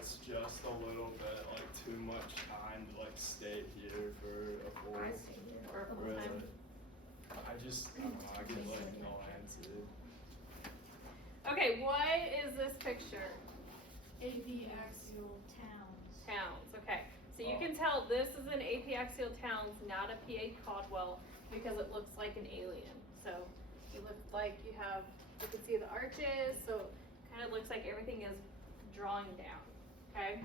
it's just a little bit like too much time to like stay here for a full. I stay here for a full Really. time. I don't know, I get like no answer. Okay, what is this picture? Apiaxial towns. Towns, okay. So you can tell this is an apiaxial towns, not a P.A. Caldwell, because it looks like an alien. So it looks like you can see the arches, so it kind of looks like everything is drawing down, okay?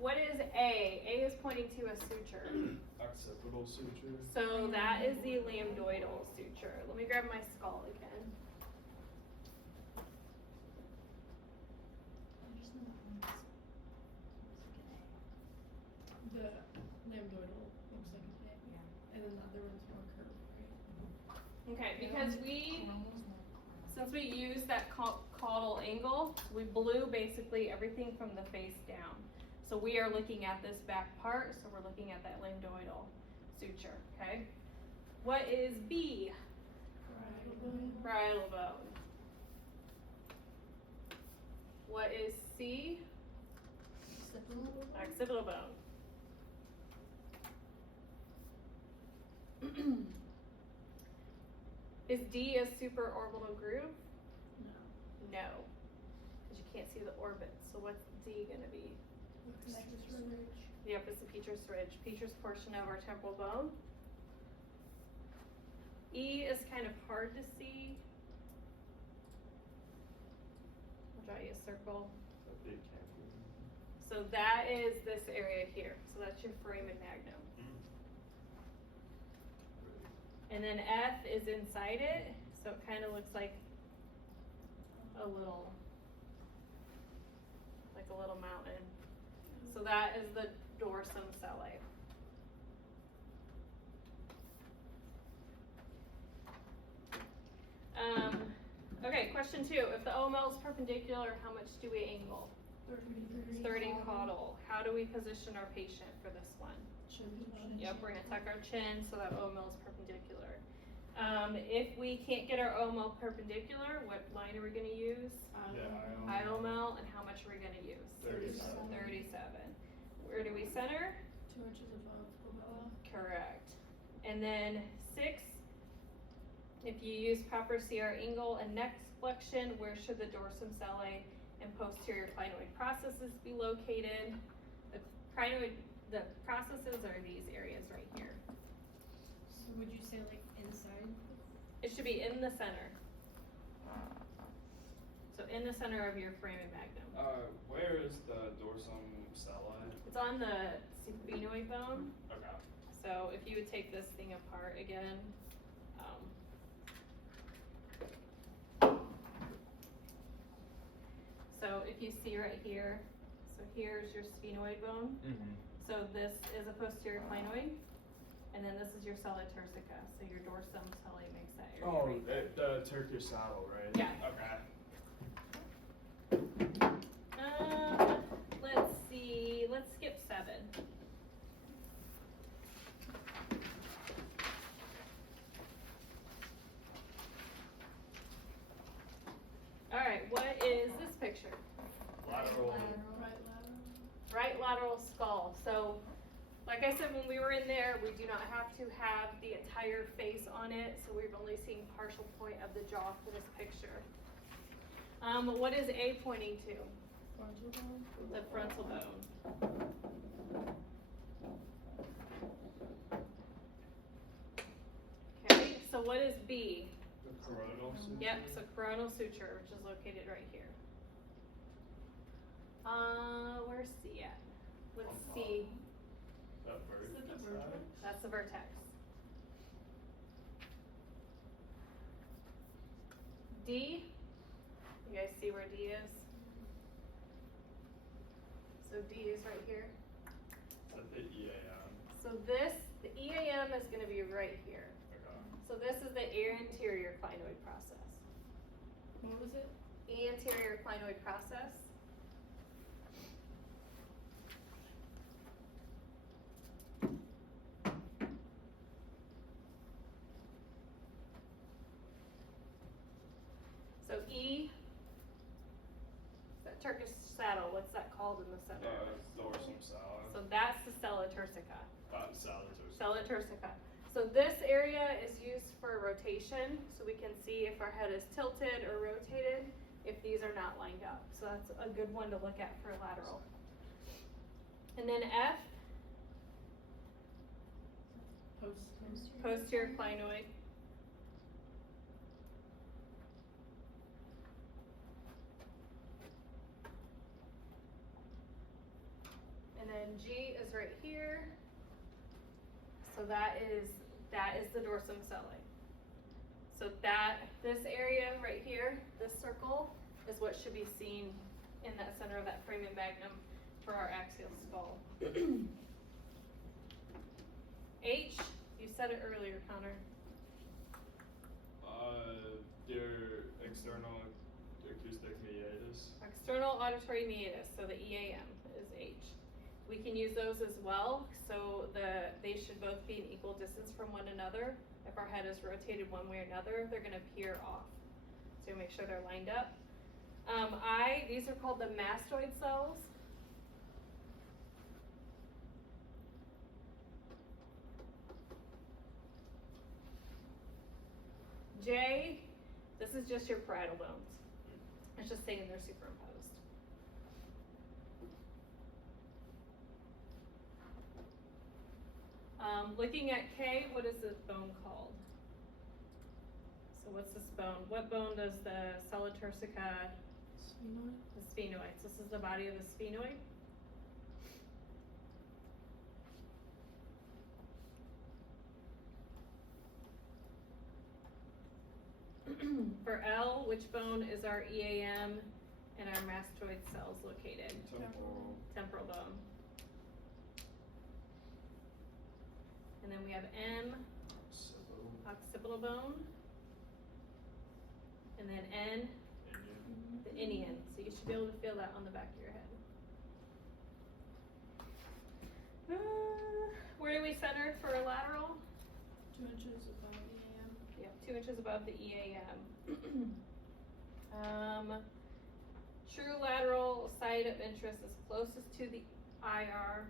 What is A? A is pointing to a suture. Occipital suture. So that is the lambdoidal suture. Let me grab my skull again. The lambdoidal looks like a hit. Yeah. And then the other one's more curved, right? Okay, because since we used that caudal angle, we blew basically everything from the face down. So we are looking at this back part, so we're looking at that lambdoidal suture, okay? What is B? Parietal bone. What is C? Occipital bone. Is D a supraorbital groove? No, because you can't see the orbit. So what's D gonna be? Yep, it's the petrous ridge, petrous portion of our temporal bone. E is kind of hard to see. I'll draw you a circle. A big cancer. So that is this area here. So that's your foramen magnum. And then F is inside it, so it kind of looks like a little mountain. So that is the dorsum sellae. Okay, question 2. If the OML is perpendicular, how much do we angle? 30 caudal. How do we position our patient for this one? Yep, we're gonna tuck our chin so that OML is perpendicular. If we can't get our OML perpendicular, what line are we gonna use? IOML, and how much are we gonna use? 37. 37. Where do we center? 2 inches above glabella. Correct. And then 6, if you use proper CR angle and neck flexion, where should the dorsum sellae and posterior clinoid processes be located? The processes are these areas right here. So would you say like inside? It should be in the center. So in the center of your foramen magnum. Where is the dorsum sellae? It's on the sphenoid bone. Okay. So if you would take this thing apart again. So if you see right here, so here's your sphenoid bone. Mm-hmm. So this is a posterior clinoid, and then this is your sella turcica. So your dorsum sellae makes that area. Oh, right there. the Turkish saddle, right? Yeah. Okay. Let's see. Let's skip 7. All right. What is this picture? Lateral. Right lateral skull. So, like I said, when we were in there, we do not have to have the entire face on it. So we've only seen partial point of the jaw for this picture. What is A pointing to? Frontal bone. The frontal bone. Okay, so what is B? The coronal suture. Yep, so coronal suture, which is located right here. Where's C at? What's C? The vertex. Is it the vertex? That's the vertex. D? You guys see where D is? So D is right here. Is that the EAM? So this, the EAM is going to be right here. Okay. So this is the anterior clinoid process. What was it? Anterior clinoid process. So E, that Turkish saddle, what's that the center of it? Dorsum salad. So that's the sella turcica. Salad toast. Sella turcica. So this area is used for rotation, so we can see if our head is tilted or rotated, if these are not lined up. So that's a good one to look at for lateral. And then F, posterior clinoid. And then G is right here. So that is the dorsum sellae. So this area right here, this circle, is what should be seen in that center of that foramen magnum for our axial skull. H, you said it earlier, Connor. Your external acoustic meatus. External auditory meatus, so the EAM is H. We can use those as well, so they should both be an equal distance from one another. If our head is rotated one way or another, they're gonna peer off. So make sure they're lined up. These are called the mastoid cells. J, this is just your parietal bones. It's just saying they're superimposed. Looking at K, what is this bone called? So what's this bone? What bone does the sella turcica? Sphenoid. The sphenoid. So this is the body of the sphenoid. For L, which bone is our EAM and our mastoid cells located? Temporal. Temporal bone. And then we have M, occipital bone. And then N, the inion. So you should be able to feel that on the back of your head. Where do we center for a lateral? 2 inches above the AM. Yep, 2 inches above the EAM. True lateral site of interest is closest to the IR.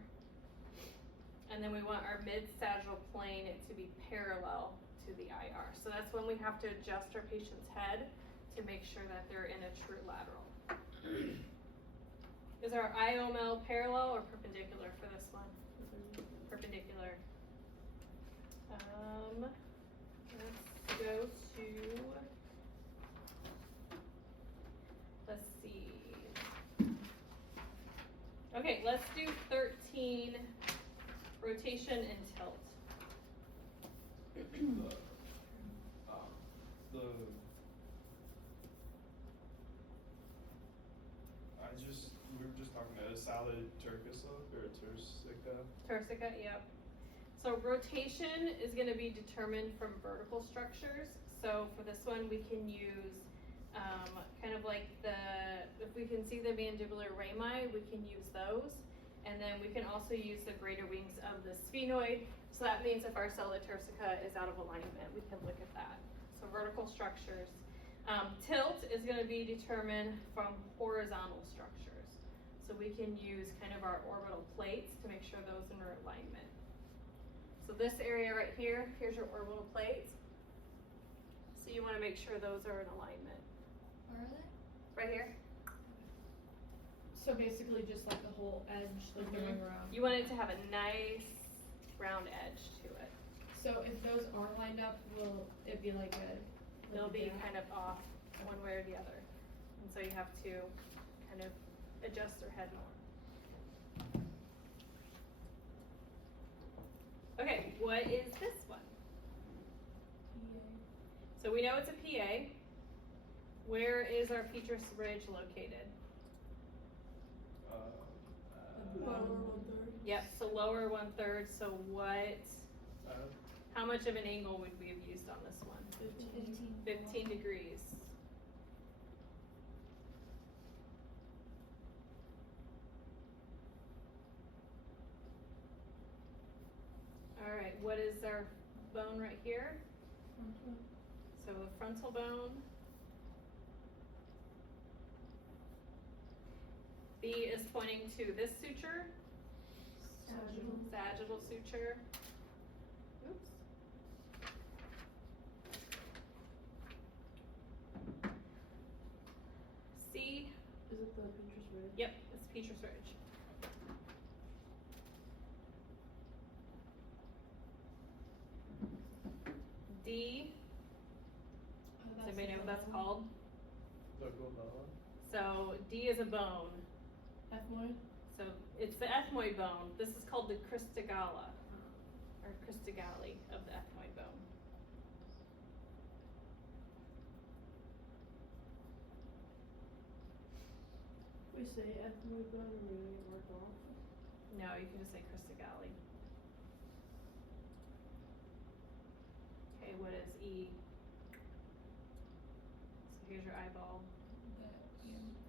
And then we want our mid-sagittal plane to be parallel to the IR. So that's when we have to adjust our patient's head to make sure that they're in a true lateral. Is our IOML parallel or perpendicular for this one? Perpendicular. Let's go to, let's see. Okay, let's do 13, rotation and tilt. We were just talking about a salad turcica or turcica. Turcica, yep. So rotation is gonna be determined from vertical structures. So for this one, we can use kind of like if we can see the mandibular rami, we can use those. And then we can also use the greater wings of the sphenoid. So that means if our sella turcica is out of alignment, we can look at that. So vertical structures. Tilt is gonna be determined from horizontal structures. So we can use kind of our orbital plates to make sure those are in alignment. So this area right here, here's your orbital plates. So you wanna make sure those are in alignment. Where are they? Right here. So basically just like the whole edge, like the ring around. You want it to have a nice round edge to it. So if those are lined up, will it be like a? They'll be gap? kind of off one way or the other. And so you have to kind of adjust their head more. Okay, what is this one? So we know it's a PA. Where is our feature ridge located? Lower 1/3. Yep, so lower 1/3, so what, how much of an angle would we have used on this one? 15 degrees. Alright, what is our bone right here? So the frontal bone. B is pointing to this suture, Sagittal. sagittal suture. Oops. C, Is it the Pinterest ridge? yep, it's Petrus Ridge. D, does anybody know what that's called? The glabella? So D is a bone. Ethmoid? So it's the ethmoid bone. This is called the cristigalla, or cristigalli of the ethmoid bone. We say ethmoid bone or we get marked off? No, you can just say cristigalli. Okay, what is E? So here's your eyeball.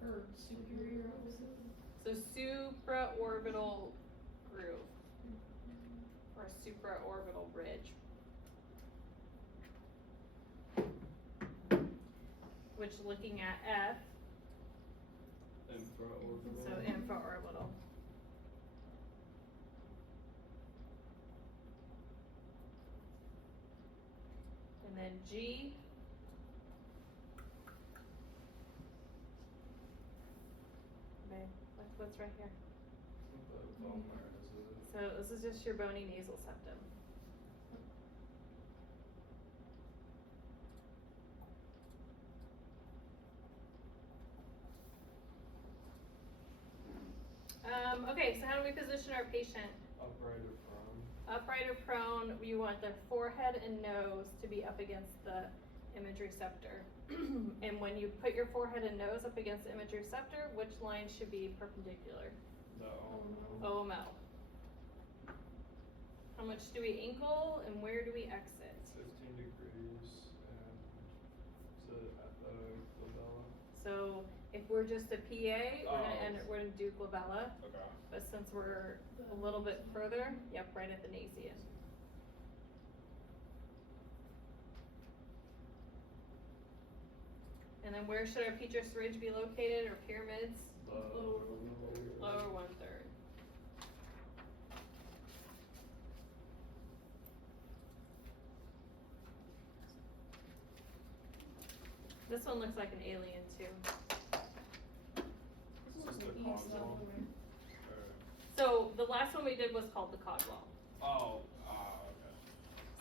Or superior opposite? So supraorbital groove, or supraorbital ridge. Which, looking at F, Infraorbital. so infraorbital. And then G. Okay, what's right here? The bone, where is it? So this is just your bony nasal septum. Okay, so how do we position our patient? Upright or prone? Upright or prone, you want their forehead and nose to be up against the image receptor. And when you put your forehead and nose up against the image receptor, which line should be perpendicular? The OML. How much do we ankle and where do we exit? 15 degrees and to at the glabella. So if we're just a PA, we're gonna do glabella, Okay. but since we're a little bit further, yep, right at the nasion. And then where should our Petrus Ridge be located, or pyramids? Lower 1/3. This one looks like an alien too. This This is looks like the east causal. somewhere. So the last one we did was called the Codwell. Oh, okay.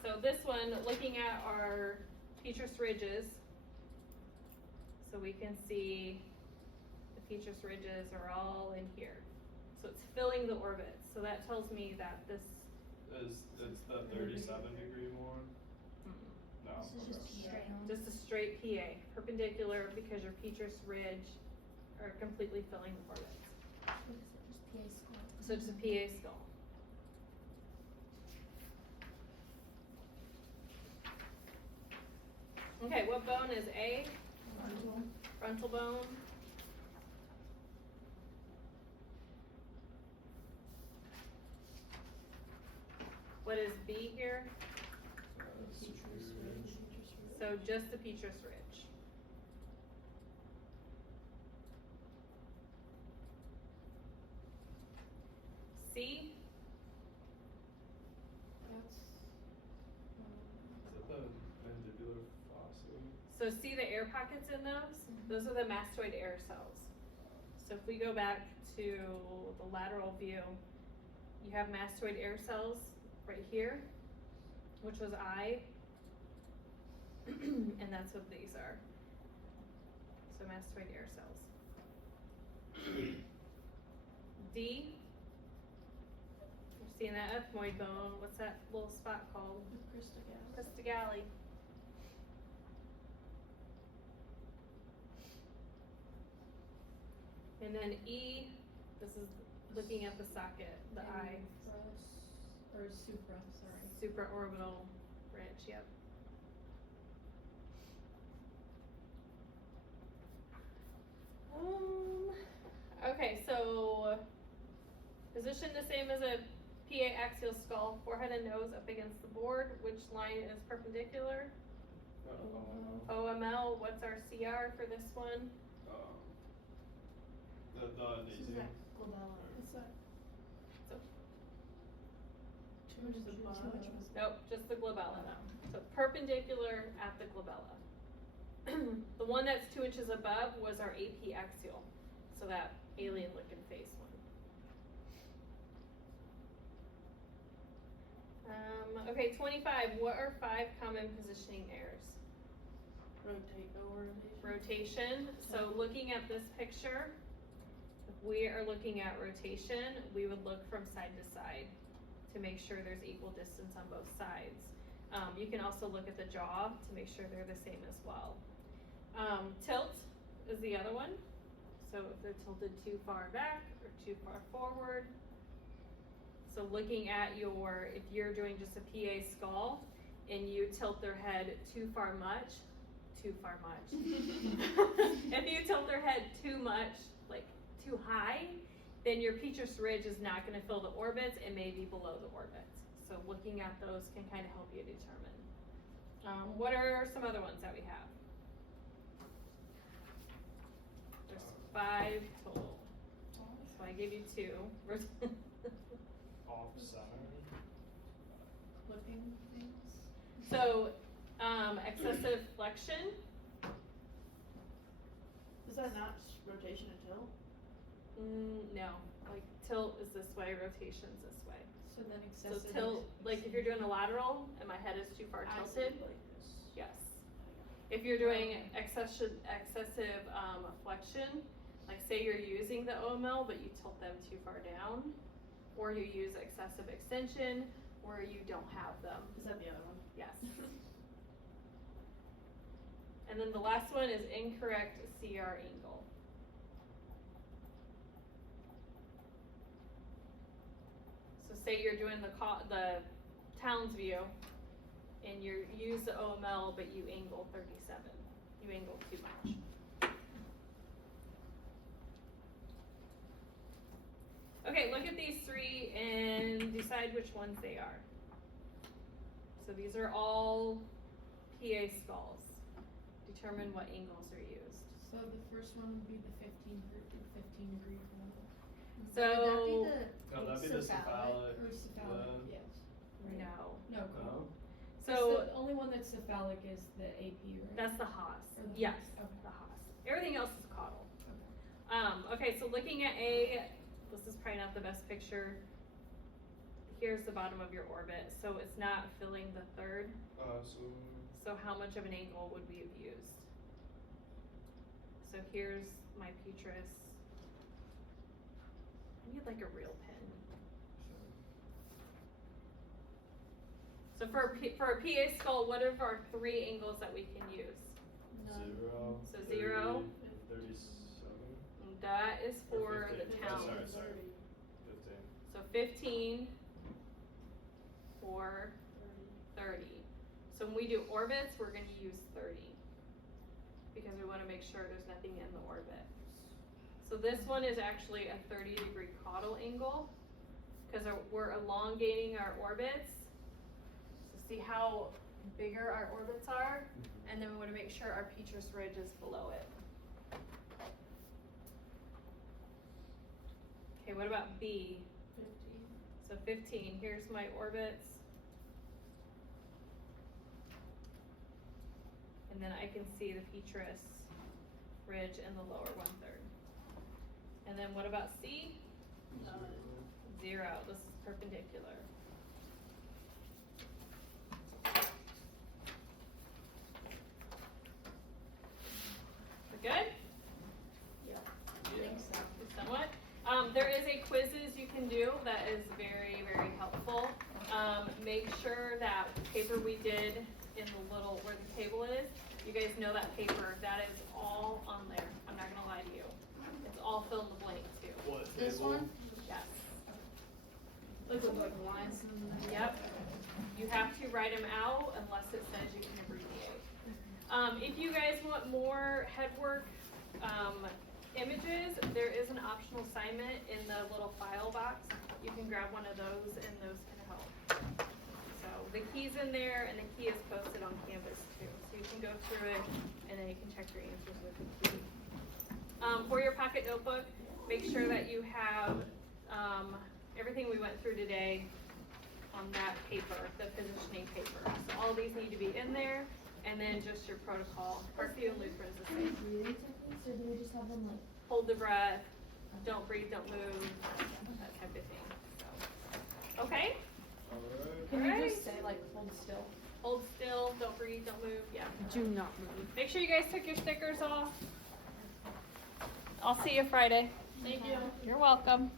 So this one, looking at our Petrus Ridges, so we can see the Petrus Ridges are all in here. So it's filling the orbit. So that tells me that this, It's the 37-degree one? No. This is just okay. straight on. just a straight PA, perpendicular, because your Petrus Ridge are completely filling the orbit. What is it? Just PA skull. So it's a PA skull. Okay, what bone is A? Frontal. Frontal bone. What is B here? Petrus ridge. So just the Petrus Ridge. C? That's. Is that the mandibular fossa? So see the air pockets in those? Those are the mastoid air cells. So if we go back to the lateral view, you have mastoid air cells right here, which was I, and that's what these are. So mastoid air cells. D, you're seeing that ethmoid bone. What's that little spot called? Cristigalli. And then E, this is looking at the socket, the eye, Or supra, sorry. supraorbital ridge, yep. Okay, so position the same as a PA axial skull, forehead and nose up against the board. Which line is perpendicular? OML. OML, what's our CR for this one? The the This is easy. that glabella. What's that? So, 2 inches above. nope, just the glabella. So perpendicular at the glabella. The one that's 2 inches above was our AP axial, so that alien looking face one. Okay, 25. What are 5 common positioning errors? Rotate, rotation. Rotation. So looking at this picture, if we are looking at rotation, we would look from side to side to make sure there's equal distance on both sides. You can also look at the jaw to make sure they're the same as well. Tilt is the other one. So if they're tilted too far back or too far forward. So looking at if you're doing just a PA skull and you tilt their head too far much. If you tilt their head too much, like too high, then your petrous ridge is not gonna fill the orbits, it may be below the orbits. So looking at those can kind of help you determine. What are some other ones that we have? There's 5 total. So I gave you 2. Off center. Flipping things. So, excessive flexion. Is that not rotation and tilt? No, like tilt is this way, rotation's this way. So then So excessive. tilt, like if you're doing a lateral and my head is too far I see, tilted, like this. yes. If you're doing excessive flexion, like say you're using the OML but you tilt them too far down, or you use excessive extension, or you don't have them, Is that the other one? yes. And then the last one is incorrect CR angle. So say you're doing the Towns view and you use the OML but you angle 37. You angle too much. Okay, look at these 3 and decide which ones they are. So these are all PA skulls. Determine what angles are used. So the first one would be the 15 degree angle. So, No, that'd be the cephalic. Or cephalic, then. yes. Right. no. No, No? So the only one that's cephalic is the AP, right? that's the Haas. Or the Yes, Haas, okay. the Haas. Everything else is caudal. Okay. Okay, so looking at this is probably not the best picture. Here's the bottom of your orbit, so it's not filling the third. So how much of an angle would we have used? So here's my petrous. I need like a real pen. So for a PA skull, what are our 3 angles that we can use? 0. So 0. 37. And that is Or for the 15. town. Sorry. 15. So 15 or 30. So when we do orbits, we're gonna use 30 because we wanna make sure there's nothing in the orbit. So this one is actually a 30-degree caudal angle because we're elongating our orbits. So see how bigger our orbits are? And then we wanna make sure our petrous ridge is below it. Okay, what about B? 15. So 15, here's my orbits. And then I can see the petrous ridge in the lower 1/3. And then what about C? 0, this is perpendicular. We're good? Yeah. Yeah. Somewhat. There is a quizzes you can do that is very, very helpful. Make sure that paper we did in the little, where the table is, you guys know that paper, that is all on there. I'm not gonna lie to you. It's all fill in the blank too. What This table? one? Yes. Look at like lines and then. Yep. You have to write them out unless it says you can abbreviate. If you guys want more headwork, images, there is an optional assignment in the little file box. You can grab one of those and those can help. So the key's in there and the key is posted on Canvas too. So you can go through it and then you can check your answers with the key. For your pocket notebook, make sure that you have, everything we went through today on that paper, the positioning paper. So all these need to be in there, and then just your protocol. Parkview and Lutheran's the same. Breathing techniques, or do we just have them like? Hold the breath, don't breathe, don't move, that type of thing. So, okay? Alright. Can Alright. you just say like hold still? Hold still, don't breathe, don't move, yeah. Do not move. Make sure you guys took your stickers off. I'll see you Friday. Thank you. You're welcome.